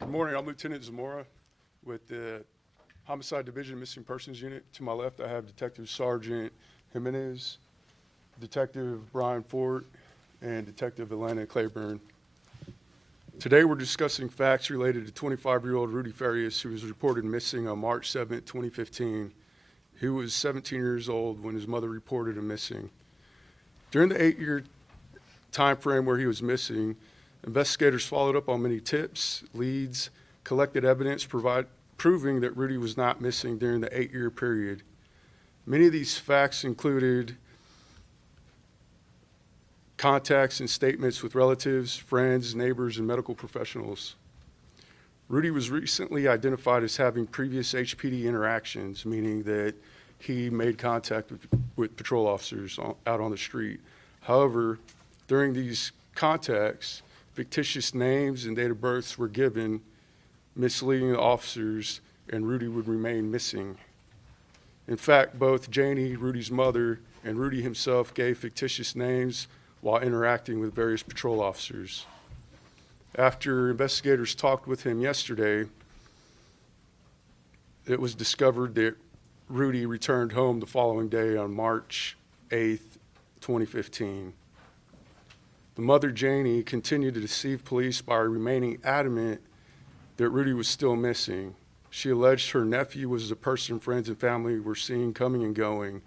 Good morning. I'm Lieutenant Zamora with the Homicide Division Missing Persons Unit. To my left, I have Detective Sergeant Jimenez, Detective Brian Ford, and Detective Atlanta Claiborne. Today, we're discussing facts related to 25-year-old Rudy Farias, who was reported missing on March 7, 2015. He was 17 years old when his mother reported him missing. During the 8-year time frame where he was missing, investigators followed up on many tips, leads, collected evidence proving that Rudy was not missing during the 8-year period. Many of these facts included contacts and statements with relatives, friends, neighbors, and medical professionals. Rudy was recently identified as having previous HPD interactions, meaning that he made contact with patrol officers out on the street. However, during these contacts, fictitious names and date of births were given, misleading the officers, and Rudy would remain missing. In fact, both Janie, Rudy's mother, and Rudy himself gave fictitious names while interacting with various patrol officers. After investigators talked with him yesterday, it was discovered that Rudy returned home the following day on March 8th, 2015. The mother, Janie, continued to deceive police by remaining adamant that Rudy was still missing. She alleged her nephew was a person friends and family were seen coming and going.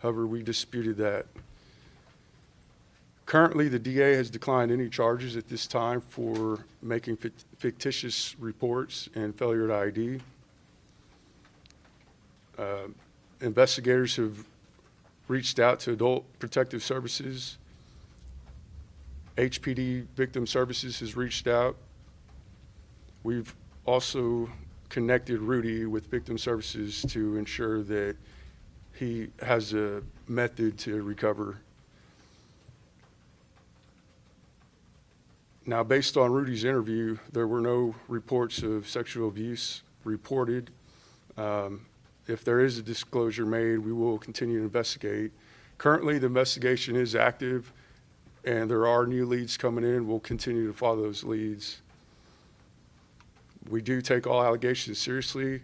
However, we disputed that. Currently, the DA has declined any charges at this time for making fictitious reports and failure to ID. Investigators have reached out to Adult Protective Services. HPD Victim Services has reached out. We've also connected Rudy with Victim Services to ensure that he has a method to recover. Now, based on Rudy's interview, there were no reports of sexual abuse reported. If there is a disclosure made, we will continue to investigate. Currently, the investigation is active, and there are new leads coming in. We'll continue to follow those leads. We do take all allegations seriously,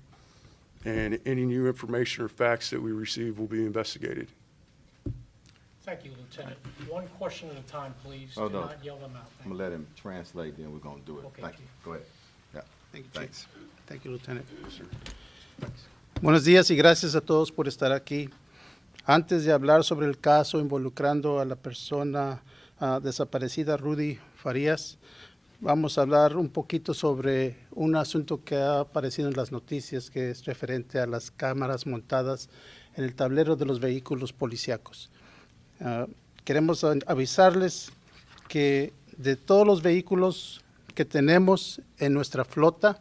and any new information or facts that we receive will be investigated. Thank you, Lieutenant. One question at a time, please. Oh, Do no. not yell them out. I'm gonna let him translate, then we're gonna do it. Okay, Thank you. Go ahead. Yeah. Thank you, Thanks. Chief. Thank you, Lieutenant. Thanks. Buenos días y gracias a todos por estar aquí. Antes de hablar sobre el caso involucrando a la persona desaparecida Rudy Farias, vamos a hablar un poquito sobre un asunto que ha aparecido en las noticias, que es referente a las cámaras montadas en el tablero de los vehículos policíacos. Queremos avisarles que de todos los vehículos que tenemos en nuestra flota,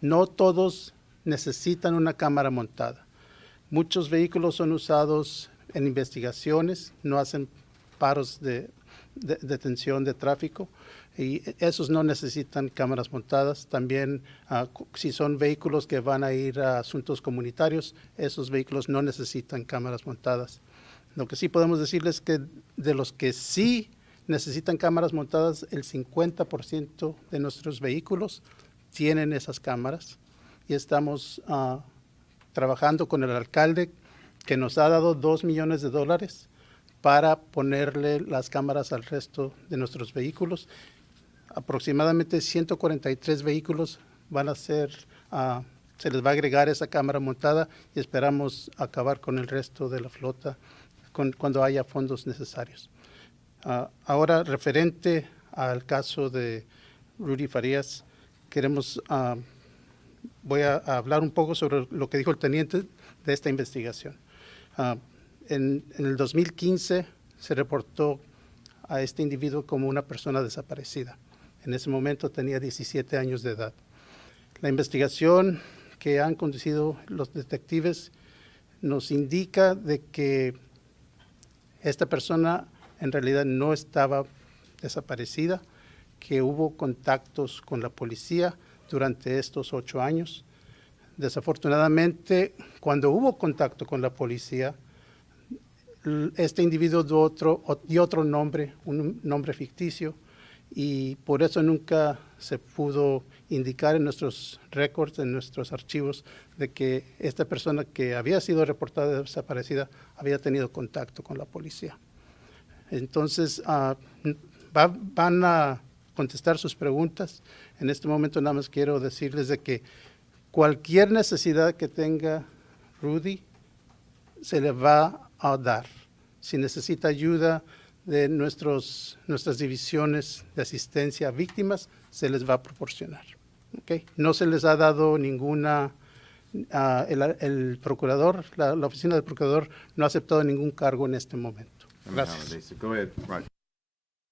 no todos necesitan una cámara montada. Muchos vehículos son usados en investigaciones, no hacen paros de detención de tráfico y esos no necesitan cámaras montadas. También si son vehículos que van a ir a asuntos comunitarios, esos vehículos no necesitan cámaras montadas. Lo que sí podemos decirles es que de los que sí necesitan cámaras montadas, el 50% de nuestros vehículos tienen esas cámaras y estamos trabajando con el alcalde que nos ha dado $2 millones para ponerle las cámaras al resto de nuestros vehículos. Aproximadamente 143 vehículos van a ser, se les va a agregar esa cámara montada y esperamos acabar con el resto de la flota cuando haya fondos necesarios. Ahora, referente al caso de Rudy Farias, voy a hablar un poco sobre lo que dijo el teniente de esta investigación. En el 2015 se reportó a este individuo como una persona desaparecida. En ese momento tenía 17 años de edad. La investigación que han conducido los detectives nos indica de que esta persona en realidad no estaba desaparecida, que hubo contactos con la policía durante estos 8 años. Desafortunadamente, cuando hubo contacto con la policía, este individuo dio otro nombre, un nombre ficticio, y por eso nunca se pudo indicar en nuestros récords, en nuestros archivos, de que esta persona que había sido reportada desaparecida había tenido contacto con la policía. Entonces, van a contestar sus preguntas. En este momento nada más quiero decirles de que cualquier necesidad que tenga Rudy se le va a dar. Si necesita ayuda de nuestras divisiones de asistencia a víctimas, se les va a proporcionar. ¿Okay? No se les ha dado ninguna, el procurador, la oficina del procurador no ha aceptado ningún cargo en este momento. Gracias. Go ahead, Roger.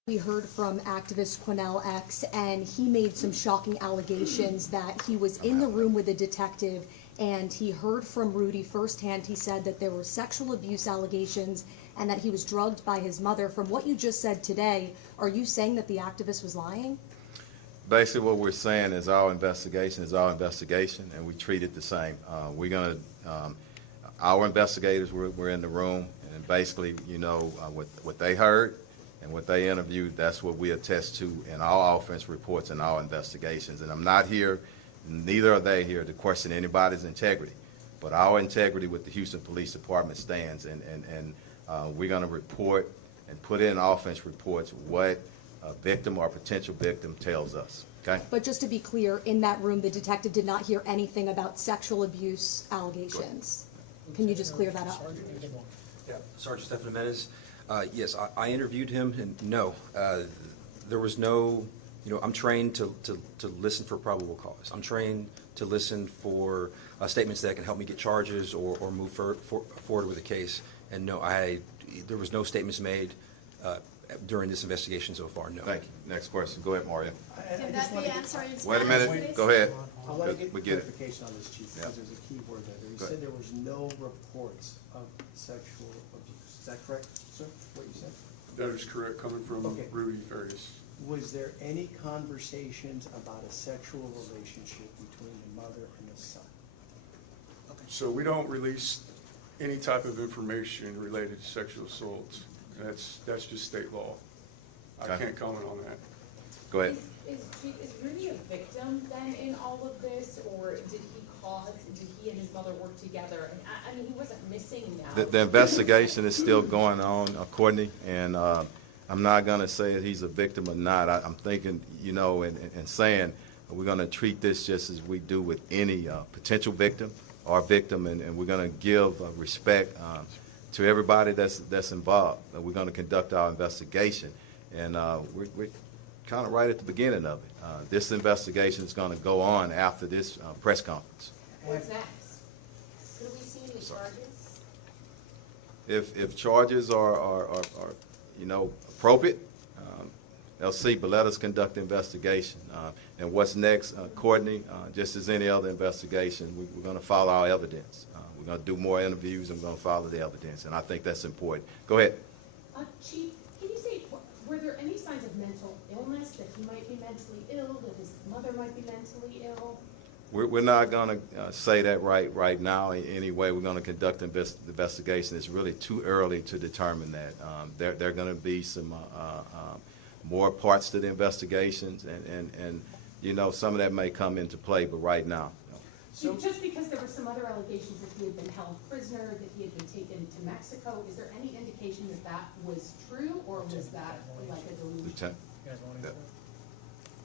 We heard from activist Quinell X, and he made some shocking allegations that he was in the room with a detective and he heard from Rudy firsthand. He said that there were sexual abuse allegations and that he was drugged by his mother. From what you just said today, are you saying that the activist was lying? Basically, what we're saying is our investigation is our investigation, and we treat it the same. We're going to, our investigators were in the room, and basically, you know, what they heard and what they interviewed, that's what we attest to in our offense reports and our investigations. And I'm not here, neither are they here, to question anybody's integrity. But our integrity with the Houston Police Department stands, and we're going to report and put in offense reports what a victim or potential victim tells us. Okay? But just to be clear, in that room, the detective did not hear anything about sexual abuse allegations. Can you just clear that up? Yeah, Sergeant Stephan Jimenez. Yes, I interviewed him, and no, there was no, you know, I'm trained to listen for probable cause. I'm trained to listen for statements that can help me get charges or move forward with a case. And no, there was no statements made during this investigation so far, no. Thank you. Next question. Go ahead, Mario. Can that be answered in Spanish, Wait a minute. please? Go ahead. I want to get We get it. clarification on this, Chief, Yeah. because there's a key word there. You Go said ahead. there was no reports of sexual abuse. Is that correct, sir, what you said? That is correct, coming from Okay. Rudy Farias. Was there any conversations about a sexual relationship between the mother and the son? So we don't release any type of information related to sexual assaults. That's just state law. I Okay. can't comment on that. Go ahead. Is Rudy a victim then in all of this, or did he and his mother work together? And I mean, he wasn't missing now. The investigation is still going on, Courtney, and I'm not going to say that he's a victim or not. I'm thinking, you know, and saying we're going to treat this just as we do with any potential victim or victim, and we're going to give respect to everybody that's involved. We're going to conduct our investigation, and we're kind of right at the beginning of it. This investigation is going to go on after this press conference. What's next? Could we see any charges? If charges are you know, appropriate, they'll see, but let us conduct the investigation. And what's next, Courtney, just as any other investigation, we're going to follow our evidence. We're going to do more interviews, and we're going to follow the evidence, and I think that's important. Go ahead. Chief, can you say, were there any signs of mental illness, that he might be mentally ill, that his mother might be mentally ill? We're not going to say that right now. Anyway, we're going to conduct the investigation. It's really too early to determine that. There are going to be some more parts to the investigations, and you know, some of that may come into play, but right now. So- Just because there were some other allegations that he had been held prisoner, that he had been taken to Mexico, is there any indication that that was true, or was that like a delusion? Lieutenant? You guys want to answer?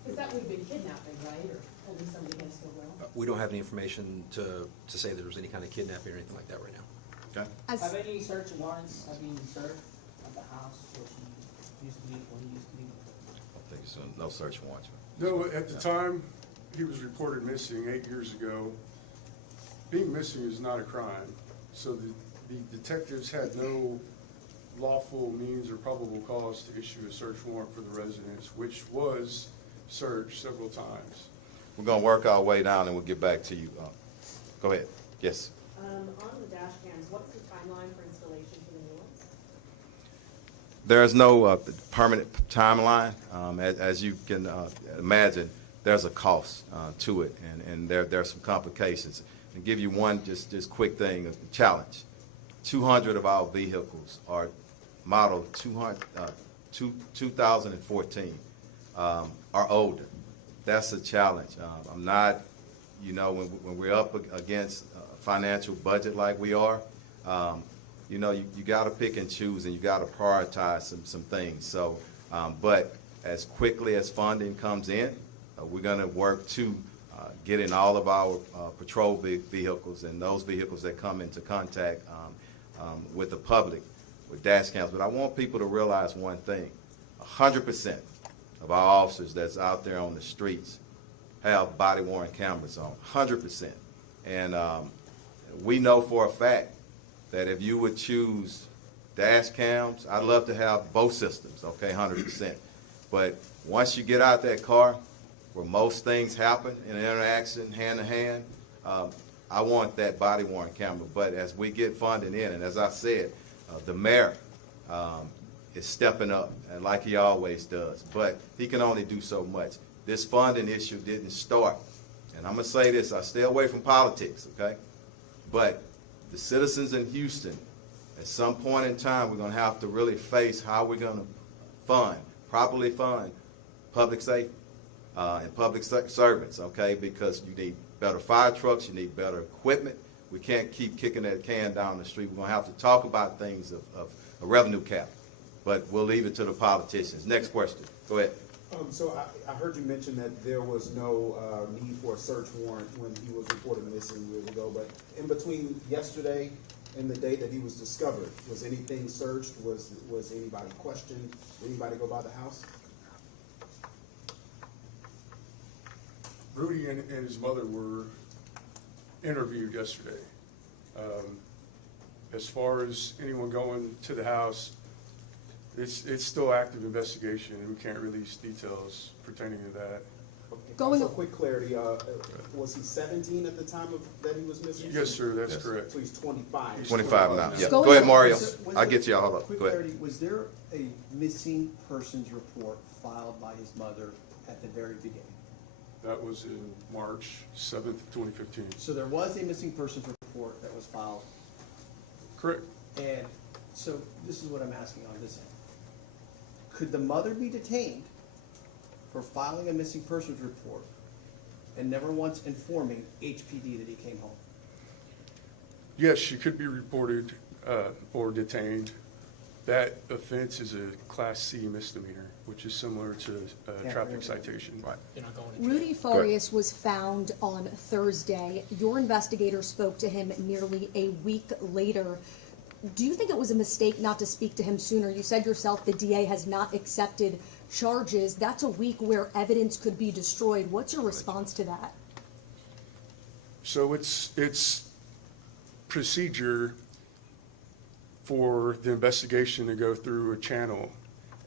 Because that would have been kidnapping, right, or holding somebody against their will? We don't have any information to say there was any kind of kidnapping or anything like that right now. Okay. Have any search warrants have been served at the house where he used to be, when he used to be? I don't think it's no search warrants. No, at the time, he was reported missing 8 years ago. Being missing is not a crime, so the detectives had no lawful means or probable cause to issue a search warrant for the residence, which was searched several times. We're going to work our way down, and we'll get back to you. Go ahead. Yes. On the dash cams, what's the timeline for installation for the new ones? There's no permanent timeline. As you can imagine, there's a cost to it, and there are some complications. And give you one just quick thing, a challenge. 200 of our vehicles are modeled 2014. are older. That's a challenge. I'm not, you know, when we're up against a financial budget like we are, you know, you got to pick and choose, and you got to prioritize some things. So, but as quickly as funding comes in, we're going to work to getting all of our patrol vehicles and those vehicles that come into contact with the public with dash cams. But I want people to realize one thing: 100% of our officers that's out there on the streets have body-worn cameras on, 100%. And we know for a fact that if you would choose dash cams, I'd love to have both systems, okay, 100%. But once you get out that car, where most things happen in an interaction hand-to-hand, I want that body-worn camera. But as we get funding in, and as I said, the mayor is stepping up, and like he always does, but he can only do so much. This funding issue didn't start, and I'm going to say this: I stay away from politics, okay? But the citizens in Houston, at some point in time, we're going to have to really face how we're going to properly fund public safety and public servants, okay? Because you need better fire trucks, you need better equipment. We can't keep kicking that can down the street. We're going to have to talk about things of a revenue cap, but we'll leave it to the politicians. Next question. Go ahead. So I heard you mention that there was no need for a search warrant when he was reported missing years ago, but in between yesterday and the day that he was discovered, was anything searched? Was anybody questioned? Did anybody go by the house? Rudy and his mother were interviewed yesterday. As far as anyone going to the house, it's still active investigation. We can't release details pertaining to that. Going- Also, quick clarity, was he 17 at the time that he was missing? Yes, sir, that's Yes. correct. So he's 25. He's 25 now. Yeah. Going Go ahead, on- Mario. Was I'll there- get you. Hold up. Quick Go ahead. clarity, was there a missing persons report filed by his mother at the very beginning? That was in March 7th, 2015. So there was a missing persons report that was filed, Correct. and so this is what I'm asking on this end. Could the mother be detained for filing a missing persons report and never once informing HPD that he came home? Yes, she could be reported or detained. That offense is a Class C misdemeanor, which is similar to a traffic citation. Right. You're not going to jail. Rudy Farias was found on Thursday. Your investigator spoke to him nearly a week later. Do you think it was a mistake not to speak to him sooner? You said yourself the DA has not accepted charges. That's a week where evidence could be destroyed. What's your response to that? So it's procedure for the investigation to go through a channel,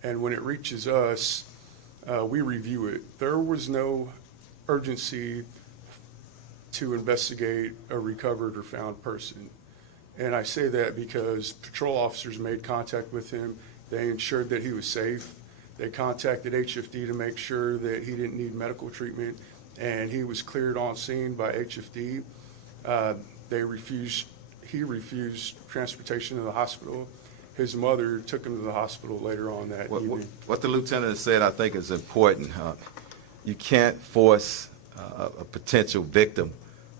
and when it reaches us, we review it. There was no urgency to investigate a recovered or found person. And I say that because patrol officers made contact with him. They ensured that he was safe. They contacted HFD to make sure that he didn't need medical treatment, and he was cleared on scene by HFD. He refused transportation to the hospital. His mother took him to the hospital later on that evening. What the lieutenant said, I think, is important. You can't force a potential victim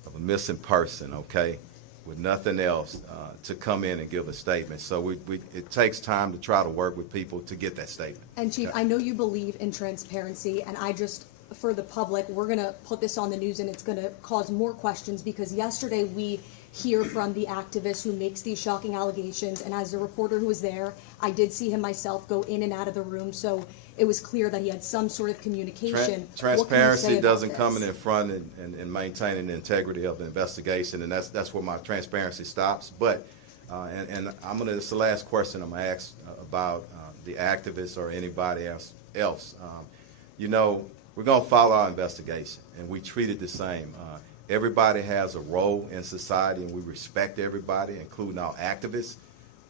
of a missing person, okay, with nothing else, to come in and give a statement. So it takes time to try to work with people to get that statement. And Chief, Okay. I know you believe in transparency, and for the public, we're gonna put this on the news and it's gonna cause more questions, because yesterday we hear from the activist who makes these shocking allegations, and as a reporter who was there, I did see him myself go in and out of the room, so it was clear that he had some sort of communication. What can you say Transparency about doesn't this? come in front and maintaining the integrity of the investigation, and that's where my transparency stops. But, and this is the last question I'm gonna ask about the activists or anybody else. You know, we're gonna follow our investigation, and we treat it the same. Everybody has a role in society, and we respect everybody, including our activists.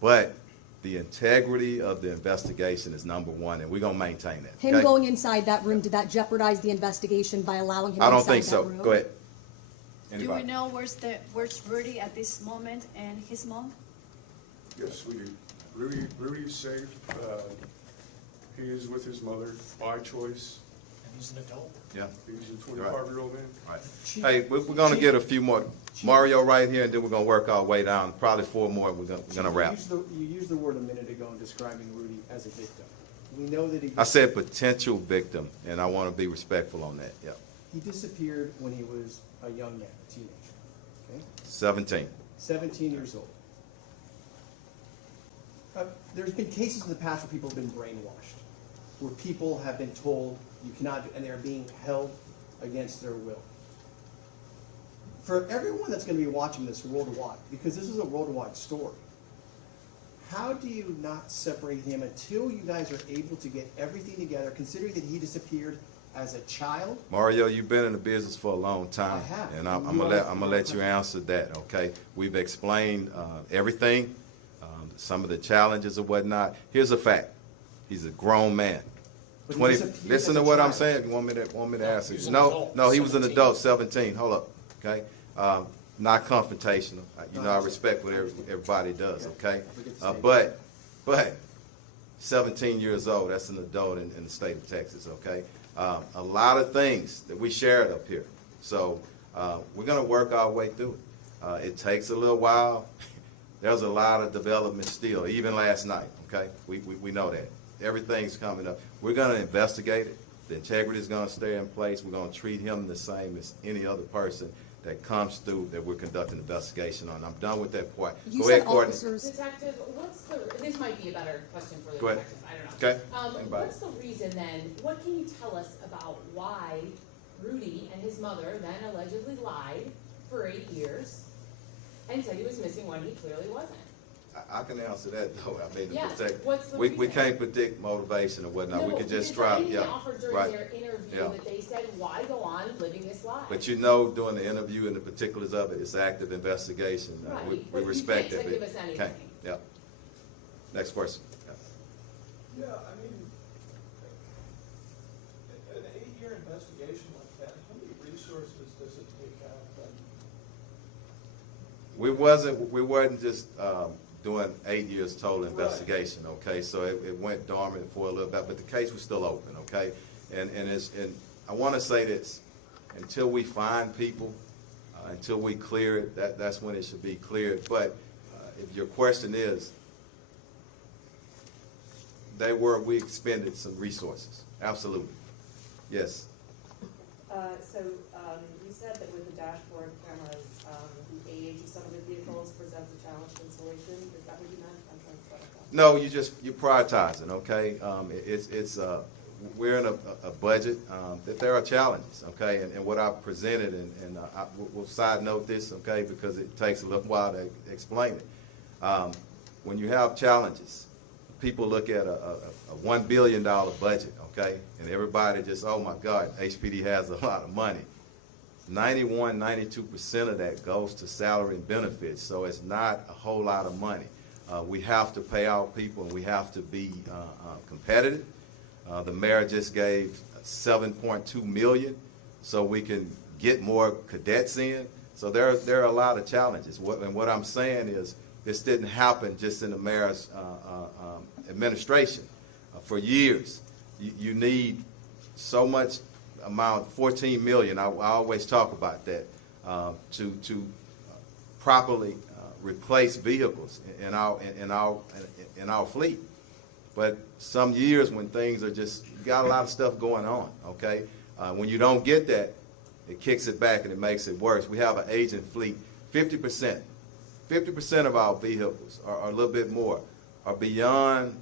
But the integrity of the investigation is number one, and we're going to maintain that. Him okay? going inside that room, did that jeopardize the investigation by allowing him I don't inside think that so. room? Go ahead. Do we Anybody? know where's Rudy at this moment and his mom? Yes, we do. Rudy's safe. He is with his mother by choice. He's an adult. Yeah. He's a 25-year-old man. Right. Hey, we're gonna get a few more. Mario right here, and then we're gonna work our way down. Probably 4 more. We're gonna wrap. You used the word a minute ago in describing Rudy as a victim. We know that he. I said potential victim, and I want to be respectful on that. Yeah. He disappeared when he was a young man, a teenager. Okay, 17. 17 years old. There's been cases in the past where people have been brainwashed, where people have been told you cannot, and they're being held against their will. For everyone that's going to be watching this worldwide, because this is a worldwide story, how do you not separate him until you guys are able to get everything together, considering that he disappeared as a child? Mario, you've been in the business for a long time, I have. and I'm gonna let you answer that. Okay, we've explained everything, some of the challenges and whatnot. Here's a fact: he's a grown man. But he 20. disappeared Listen as to a what I'm child. saying. You want me to answer? he was an No, adult, no, he was an 17. adult, 17. Hold up, okay. Not confrontational. You know, I respect what everybody does. Okay, but 17 years old. That's an adult in the state of Texas. Okay, a lot of things that we shared up here. So we're gonna work our way through it. It takes a little while. There's a lot of development still, even last night. Okay, we know that. Everything's coming up. We're going to investigate it. The integrity is going to stay in place. We're going to treat him the same as any other person that comes through that we're conducting an investigation on. I'm done with that part. You Go said ahead, Courtney. officers. Detective, what's the, this might be a better question for the Go ahead. detective, I don't know. Okay. Anybody? What's the reason then, what can you tell us about why Rudy and his mother then allegedly lied for 8 years and said he was missing when he clearly wasn't? I can answer that though. I mean, to Yeah, protect. what's the We reason? can't predict motivation or whatnot. We No, can just because I try. think they Yeah. offered during Right. their interview Yeah. that they said, why go on living this life? But you know, during the interview and the particulars of it, it's active investigation. Right, We but you respect can't that. give us anything. Okay. Yeah. Next question. Yeah. Yeah, I mean, an 8-year investigation like that, how many resources does it take out? We wasn't just doing 8 years total investigation, okay? So it went dormant for a little bit, but the case was still open, okay? And I want to say this: until we find people, until we clear it, that's when it should be cleared. But if your question is, we expended some resources, absolutely, yes. You said that with the dashboard cameras, the age of some of the vehicles presents a challenge to installation. Is that what you meant? I'm trying to clarify. No, you're prioritizing, okay? We're in a budget that there are challenges, okay? And what I've presented, and we'll side note this, okay, because it takes a little while to explain it. When you have challenges, people look at a $1 billion budget, okay? And everybody just, oh my God, HPD has a lot of money. 92% of that goes to salary and benefits, so it's not a whole lot of money. We have to pay our people, and we have to be competitive. The mayor just gave $7.2 million so we can get more cadets in. So there are a lot of challenges. And what I'm saying is, this didn't happen just in the mayor's administration. For years, you need so much amount, 14 million. I always talk about that to properly replace vehicles in our fleet. But some years when things are just, you got a lot of stuff going on. Okay, when you don't get that, it kicks it back and it makes it worse. We have an aging fleet. 50% of our vehicles, or a little bit more, are beyond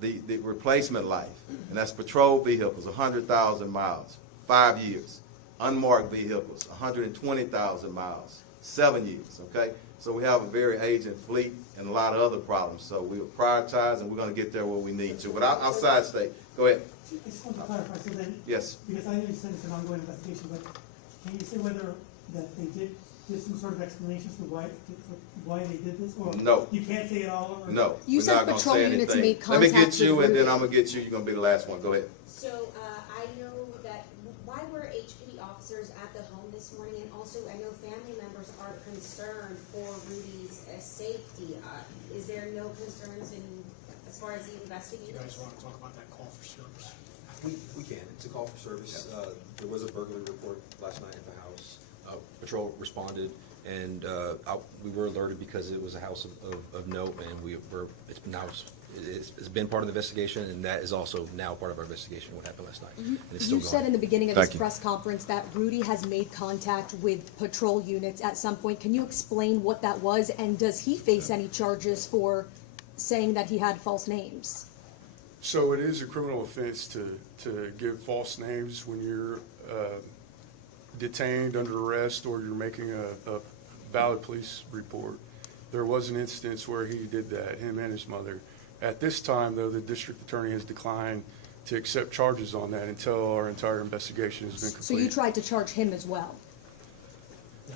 the replacement life, and that's patrol vehicles, 100,000 miles, 5 years. Unmarked vehicles, 120,000 miles, 7 years, okay? So we have a very aging fleet and a lot of other problems. So we'll prioritize, and we're going to get there where we need to. But outside state, go ahead. I just want to clarify, so then, Yes. because I know you said it's an ongoing investigation, but can you say whether that they did some sort of explanations to why they did this? Or No. you can't say it all? Or? No, You we're said not going to patrol say units anything. made Let me contact get you, with and then Rudy. I'm going to get you. You're going to be the last one. Go ahead. So, I know that, why were HPD officers at the home this morning? And also, I know family members are concerned for Rudy's safety. Is there no concerns as far as the You investigation? guys want to talk about that call for service? We can. It's a call for service. There was a burglary report last night at the house. Patrol responded, and we were alerted because it was a house of note, and it's been part of the investigation, and that is also now part of our investigation, what happened last night. And it's still You going. said in the beginning of this Thank you. press conference that Rudy has made contact with patrol units at some point. Can you explain what that was, and does he face any charges for saying that he had false names? So it is a criminal offense to give false names when you're detained under arrest or you're making a valid police report. There was an instance where he did that, him and his mother. At this time, though, the district attorney has declined to accept charges on that until our entire investigation has been So you completed. tried to charge him as well?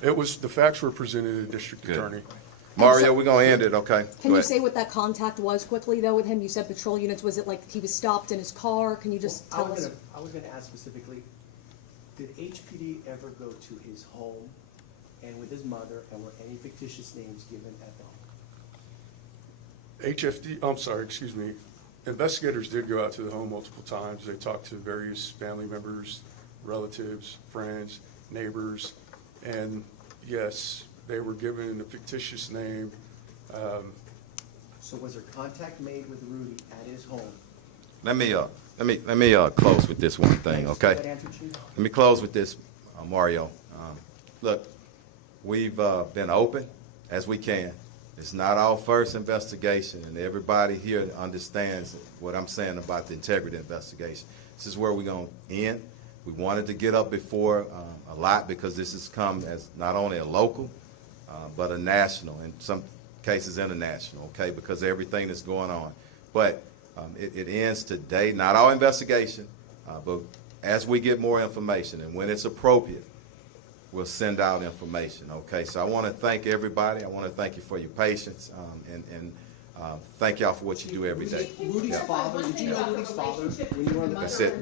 The facts were presented to the district Good. attorney. Mario, we're gonna end it, okay? Can Go you ahead. say what that contact was quickly, though, with him? You said patrol units. Was it like he was stopped in his car? Can you just Well, tell us? I was gonna ask specifically, did HPD ever go to his home and with his mother, and were any fictitious names given at the home? Investigators did go out to the home multiple times. They talked to various family members, relatives, friends, neighbors, and yes, they were given a fictitious name. So was there contact made with Rudy at his home? Let me close with this one thing, okay? That answer, Chief? Let me close with this, Mario. Look, we've been open as we can. It's not our first investigation, and everybody here understands what I'm saying about the integrity investigation. This is where we're going to end. We wanted to get up before a lot because this has come as not only a local, but a national, in some cases international, okay, because of everything that's going on. But it ends today, not our investigation, but as we get more information and when it's appropriate, we'll send out information, okay? So I want to thank everybody. I want to thank you for your patience, and thank y'all for what you do every day. Rudy's Yeah. father, did you know Rudy's father when you were on the? That's it.